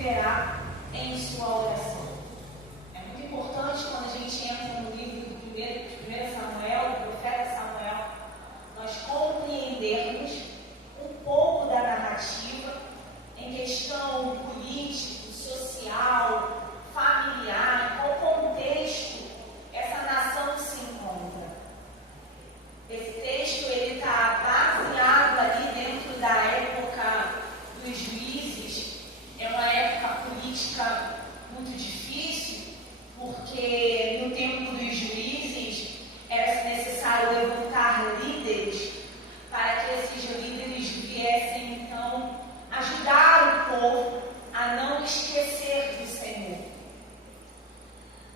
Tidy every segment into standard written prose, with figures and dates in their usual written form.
viverá em sua oração. É muito importante quando a gente entra no livro de 1 Samuel, do profeta Samuel, nós compreendermos um pouco da narrativa em questão político, social, familiar, em qual contexto essa nação se encontra. Esse texto está baseado ali dentro da época dos juízes. É uma época política muito difícil, porque no tempo dos juízes era necessário levantar líderes para que esses líderes viessem então ajudar o povo a não esquecer do Senhor.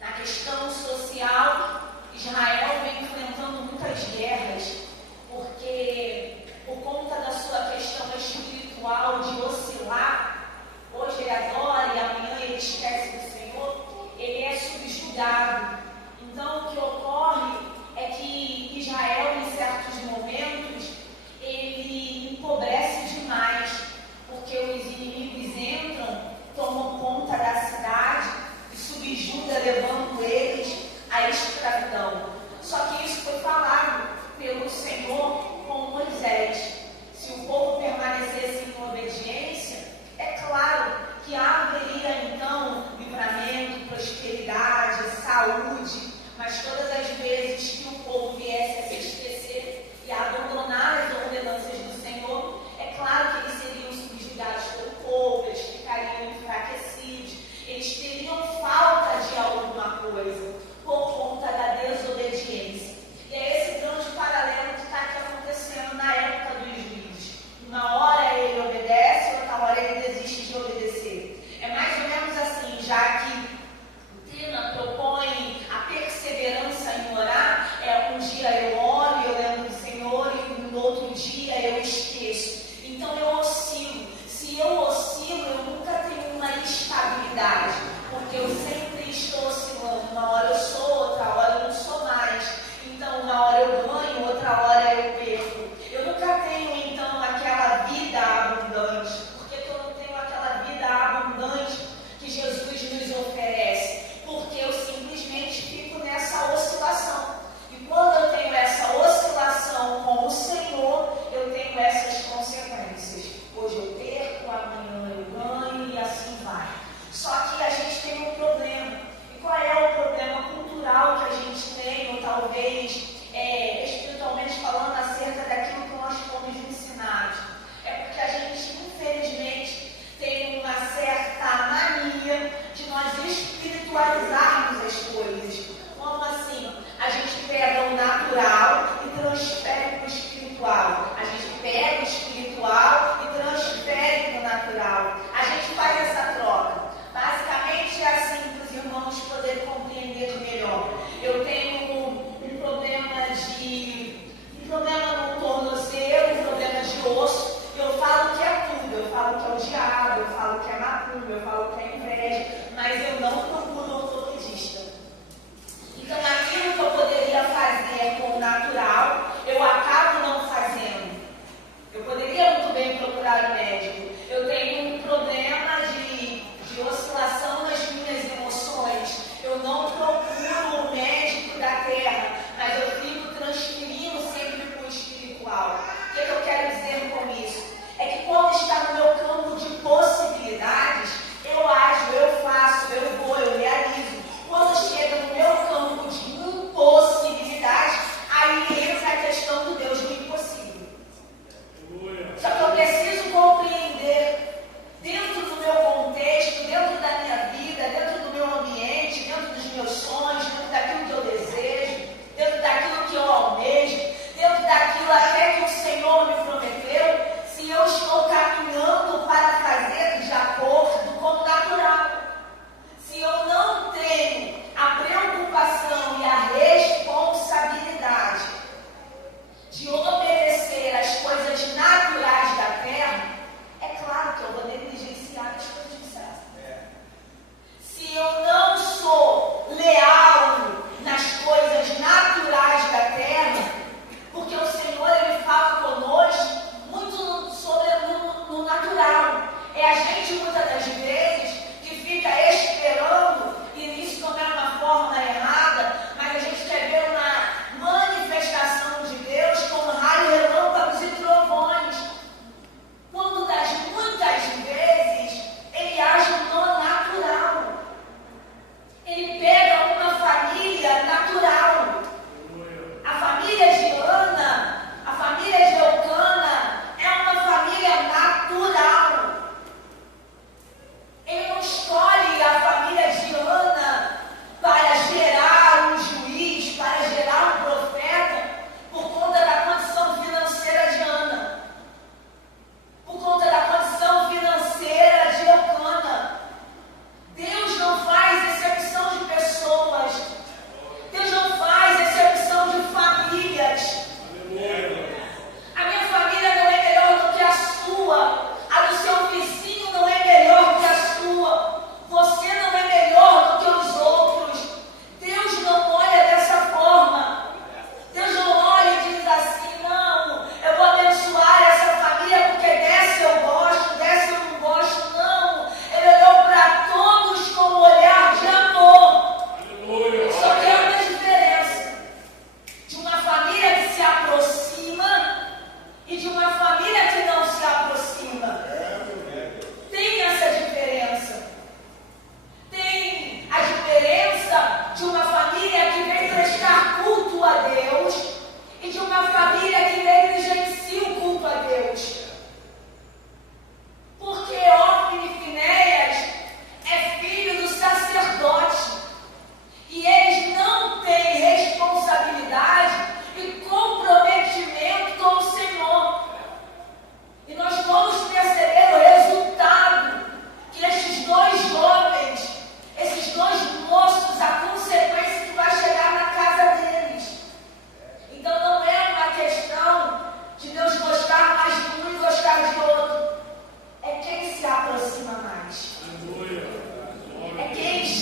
Na questão social, Israel vem enfrentando muitas guerras, porque por conta da sua questão espiritual de oscilar, hoje ele adora e amanhã ele esquece do Senhor, ele é subjugado. Então o que ocorre é que Israel, em certos momentos, ele empobrece demais, porque os inimigos entram, tomam conta da cidade e subjuga, levando eles à escravidão. Só que isso foi falado pelo Senhor com Moisés. Se o povo permanecesse em obediência, é claro que haveria então livramento, prosperidade, saúde, mas todas as vezes que o povo viesse a se esquecer e a abandonar as ordenanças do Senhor, é claro que eles seriam subjugados pelo povo, eles ficariam enfraquecidos, eles teriam falta de alguma coisa por conta da desobediência. E é esse grande paralelo que está aqui acontecendo na época dos juízes. Uma hora ele obedece, outra hora ele desiste de obedecer. É mais ou menos assim, já que Tina propõe a perseverança em orar, um dia eu oro e eu lembro do Senhor e no outro dia eu esqueço. Então eu oscilo. Se eu oscilo, eu nunca tenho uma estabilidade, porque eu sempre estou oscilando. Uma hora eu sou, outra hora eu não sou mais. Então uma hora eu ganho, outra hora eu perco. Eu nunca tenho então aquela vida abundante, porque eu não tenho aquela vida abundante que Jesus nos oferece, porque eu simplesmente fico nessa oscilação. E quando eu tenho essa oscilação com o Senhor, eu tenho essas consequências. Hoje eu perco, amanhã eu ganho e assim vai. Só que a gente tem um problema. E qual é o problema cultural que a gente tem, ou talvez espiritualmente falando, acerca daquilo que nós fomos ensinados? É porque a gente, infelizmente, tem uma certa mania de nós espiritualizarmos as coisas. Como assim? A gente pega o natural e transfere para o espiritual. A gente pega o espiritual e transfere para o natural. A gente faz essa troca. Basicamente é assim para os irmãos poderem compreender melhor. Eu tenho um problema no tornozelo, um problema de osso. Eu falo que é tudo. Eu falo que é o diabo, eu falo que é macumba, eu falo que é inveja, mas eu não procuro ortopedista. Então aquilo que eu poderia fazer com o natural, eu acabo não fazendo. Eu poderia muito bem procurar o médico. Eu tenho um problema de oscilação nas minhas emoções. Eu não procuro o médico da terra, mas eu fico transferindo sempre para o espiritual. O que eu quero dizer com isso? É que quando está no meu campo de possibilidades, eu ajo, eu faço, eu vou, eu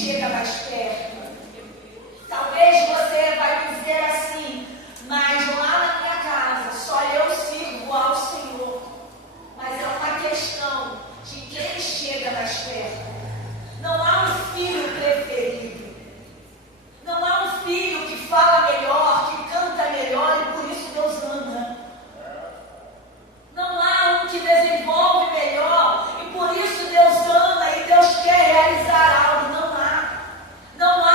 chega mais perto. Talvez você vai dizer assim, mas lá na minha casa só eu sirvo ao Senhor. Mas é uma questão de quem chega mais perto. Não há um filho preferido. Não há um filho que fala melhor, que canta melhor e por isso Deus ama. Não há um que desenvolve melhor e por isso Deus ama e Deus quer realizar algo. Não há. Não há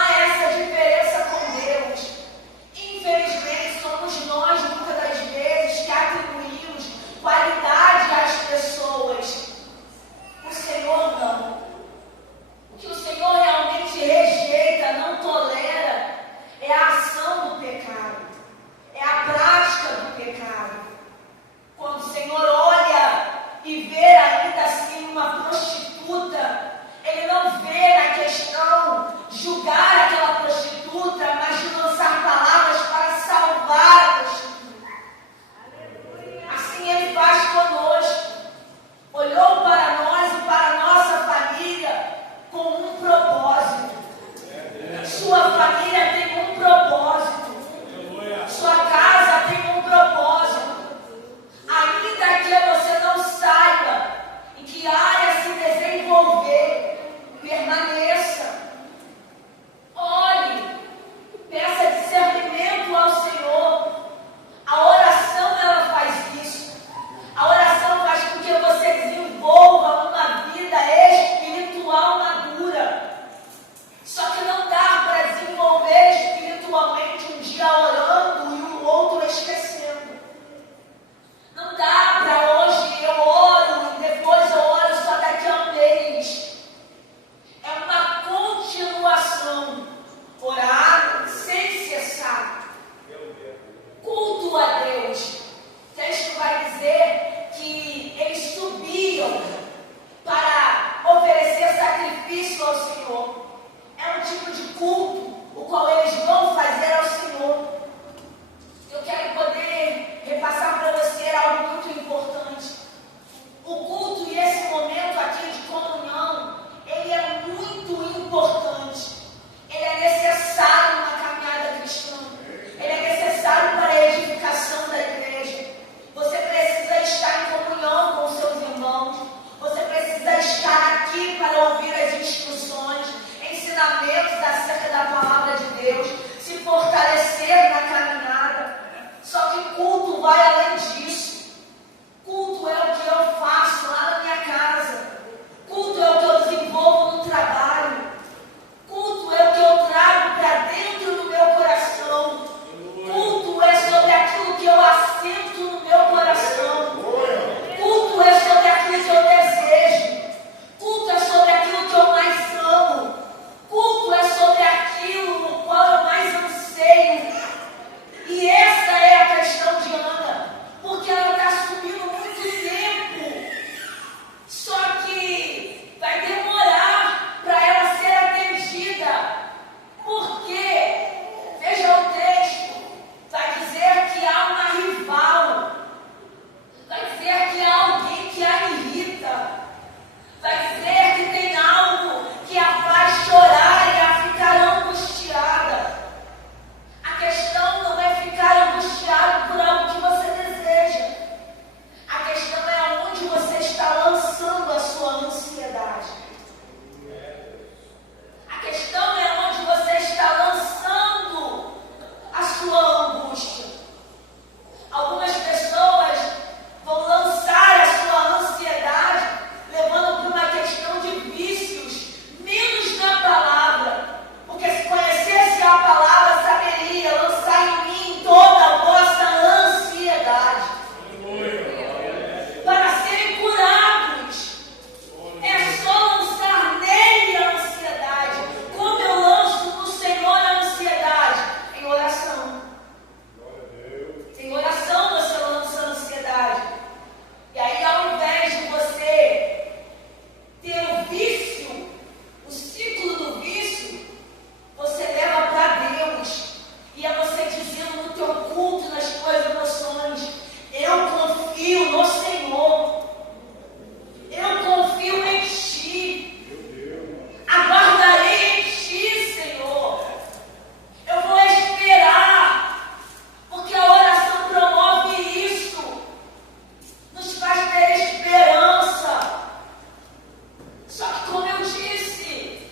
Só que, como eu disse,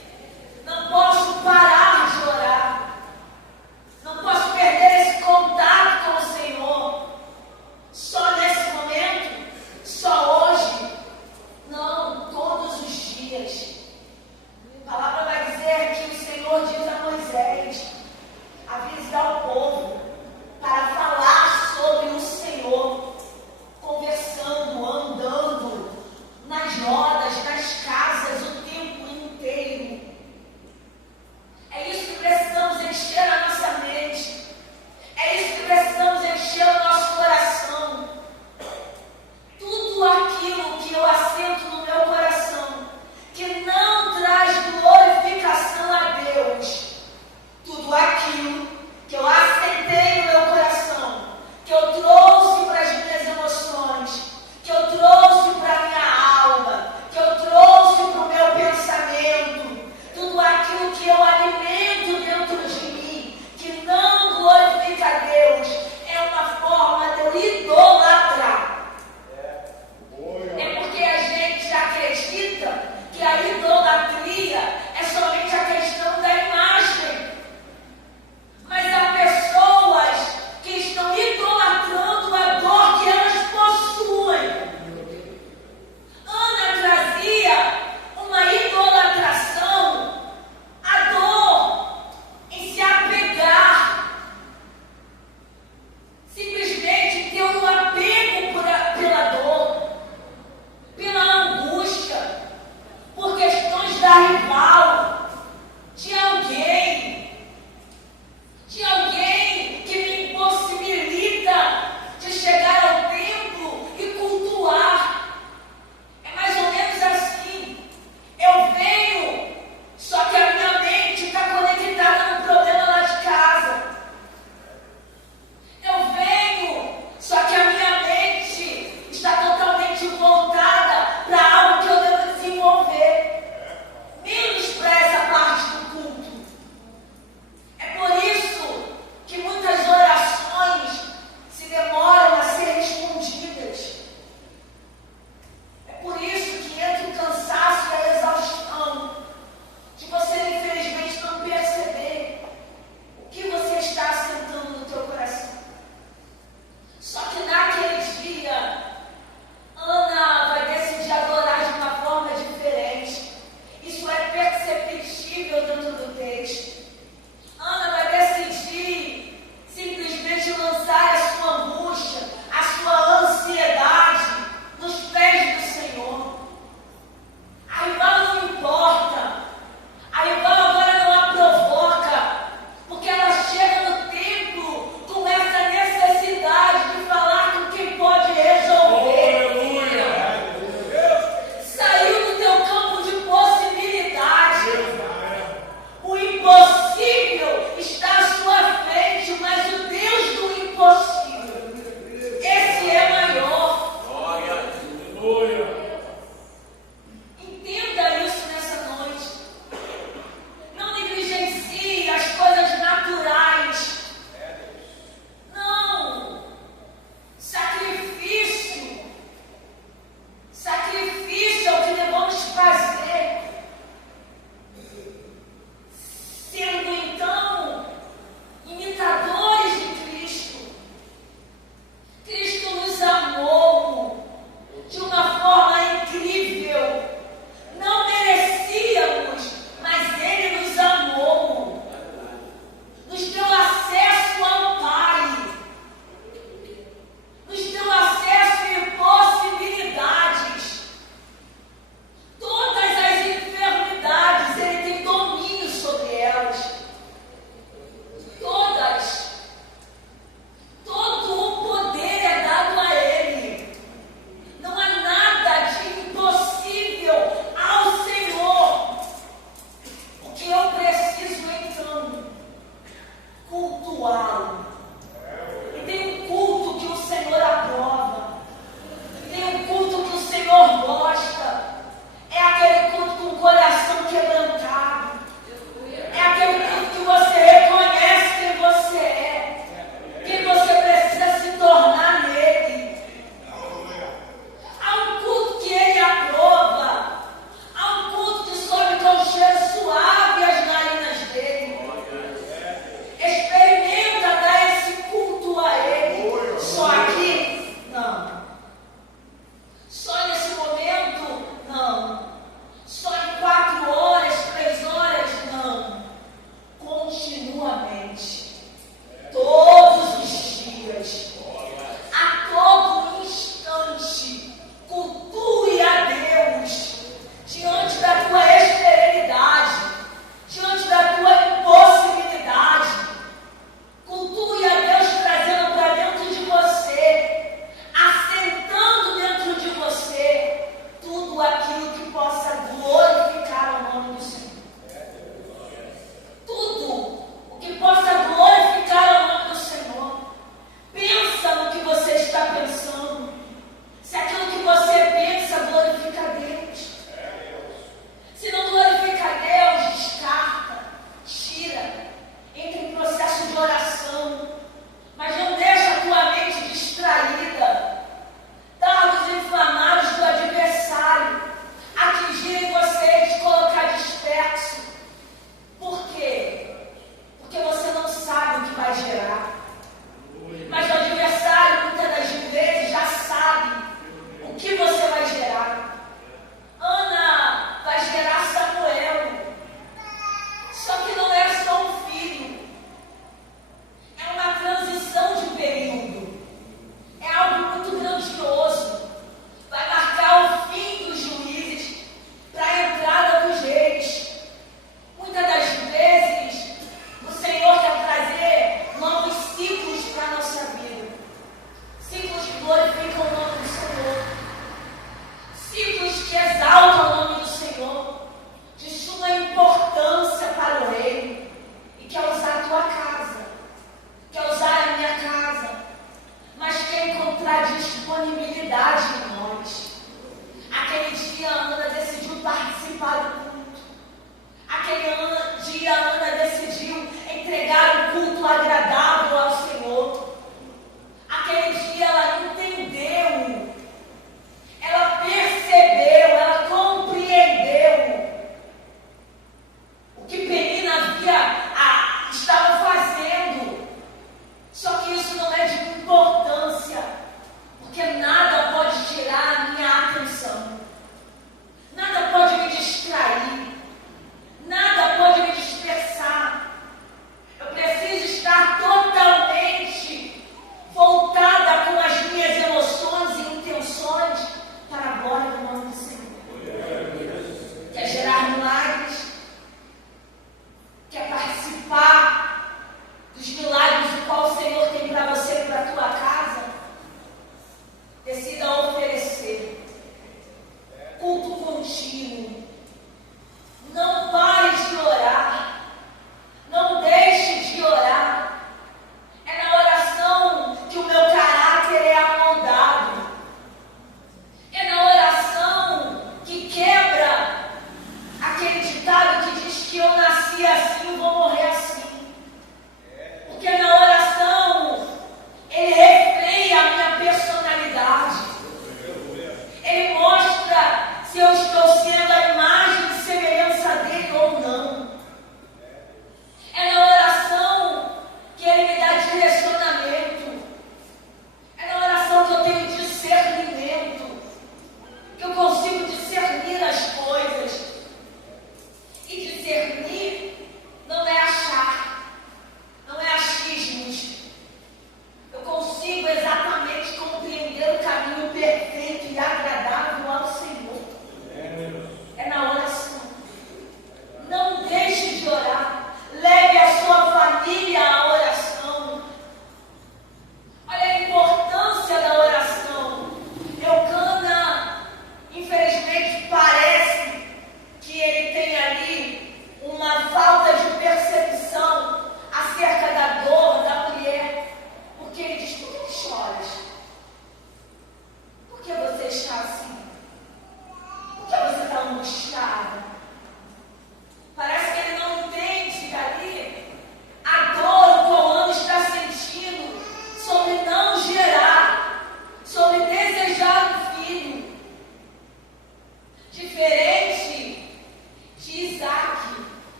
não posso parar de orar. Não posso perder esse contato com o Senhor. Só nesse momento, só hoje. Não, todos os dias. A palavra vai dizer que o Senhor diz a Moisés avisar o povo para falar sobre o Senhor, conversando, andando nas rodas, nas casas, o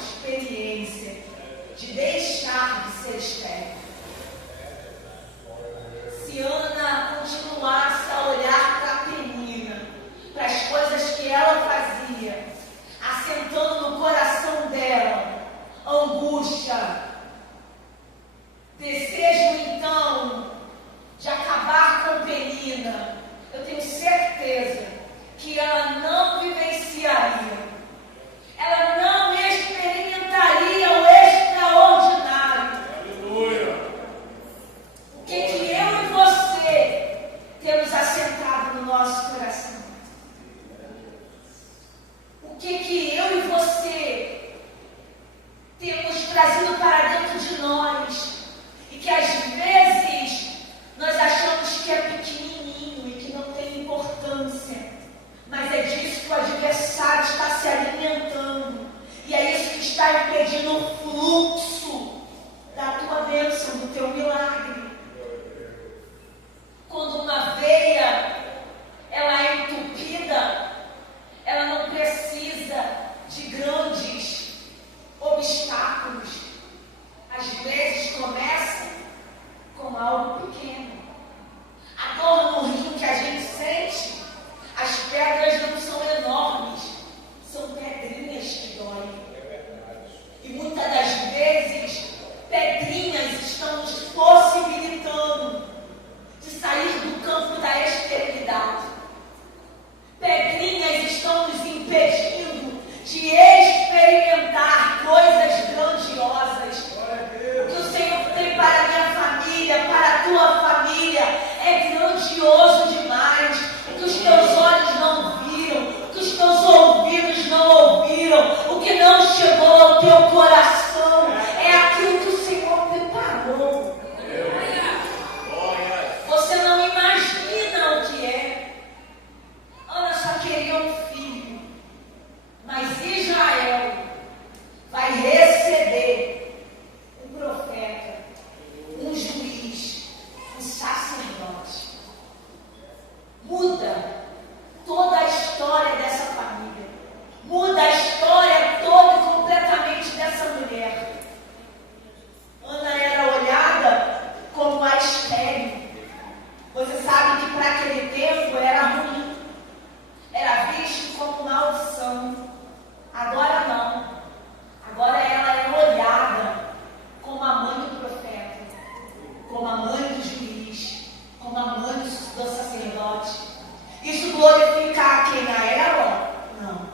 experiência de deixar de ser estéril. Se Ana continuasse a olhar para Penina, para as coisas que ela fazia, assentando no coração dela angústia, desejo então de acabar com Penina, eu tenho certeza que ela não vivenciaria, ela não experimentaria o extraordinário. Aleluia. O que eu e você temos assentado no nosso coração? O que eu e você temos trazido para dentro de nós e que às vezes nós achamos que é pequenininho e que não tem importância, mas é disso que o adversário está se alimentando e é isso que está impedindo o fluxo da tua bênção, do teu milagre. Quando uma veia ela é entupida, ela não precisa de grandes obstáculos. Às vezes começa com algo pequeno. A dor no rim que a gente sente, as pedras não são enormes, são pedrinhas que doem. E muitas das vezes, pedrinhas estão nos possibilitando de sair do campo da esterilidade. Pedrinhas estão nos impedindo de experimentar coisas grandiosas. O que o Senhor tem para a minha família, para a tua família, é grandioso demais. O que os teus olhos não viram, o que os teus ouvidos não ouviram, o que não chegou ao teu coração, é aquilo que o Senhor preparou. Você não imagina o que é. Ana só queria um filho, mas Israel vai receber um profeta, um juiz, um sacerdote. Muda toda a história dessa família, muda a história toda e completamente dessa mulher. Ana era olhada como a estéril. Você sabe que para aquele tempo era ruim, era visto como maldição. Agora não. Agora ela é olhada como a mãe do profeta, como a mãe do juiz, como a mãe do sacerdote. Isso glorifica a quem? A ela? Não.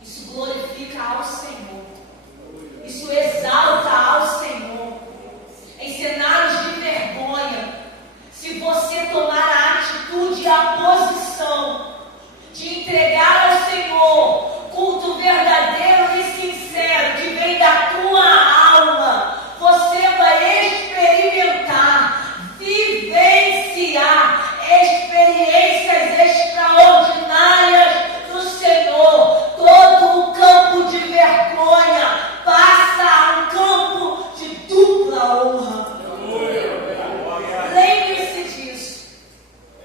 Isso glorifica ao Senhor. Isso exalta ao Senhor. Em cenários de vergonha, se você tomar a atitude e a posição de entregar ao Senhor culto verdadeiro e sincero que vem da tua alma, você vai experimentar, vivenciar experiências extraordinárias do Senhor. Todo o campo de vergonha passa a um campo de dupla honra. Lembre-se disso.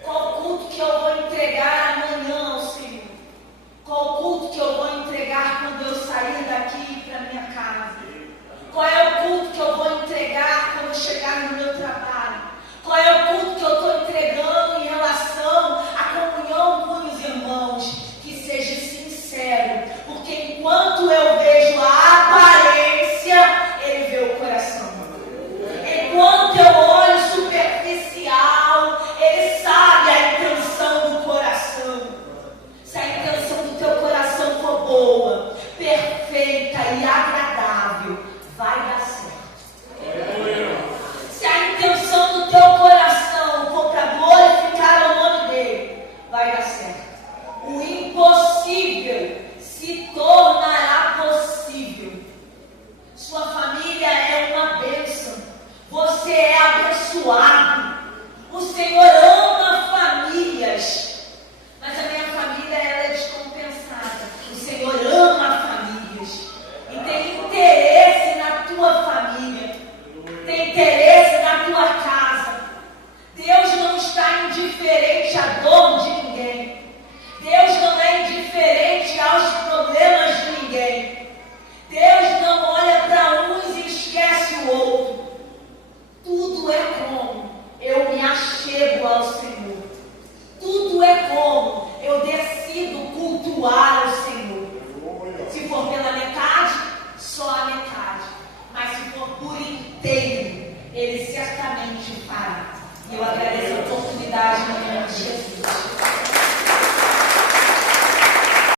Qual culto que eu vou entregar amanhã ao Senhor? Qual culto que eu vou entregar quando eu sair daqui para minha casa? Qual é o culto que eu vou entregar quando eu chegar no meu trabalho? Qual é o culto que eu estou entregando em relação à comunhão com os irmãos? Que seja sincero, porque enquanto eu vejo a aparência, Ele vê o coração. Enquanto eu olho superficial, Ele sabe a intenção do coração. Se a intenção do teu coração for boa, perfeita e agradável, vai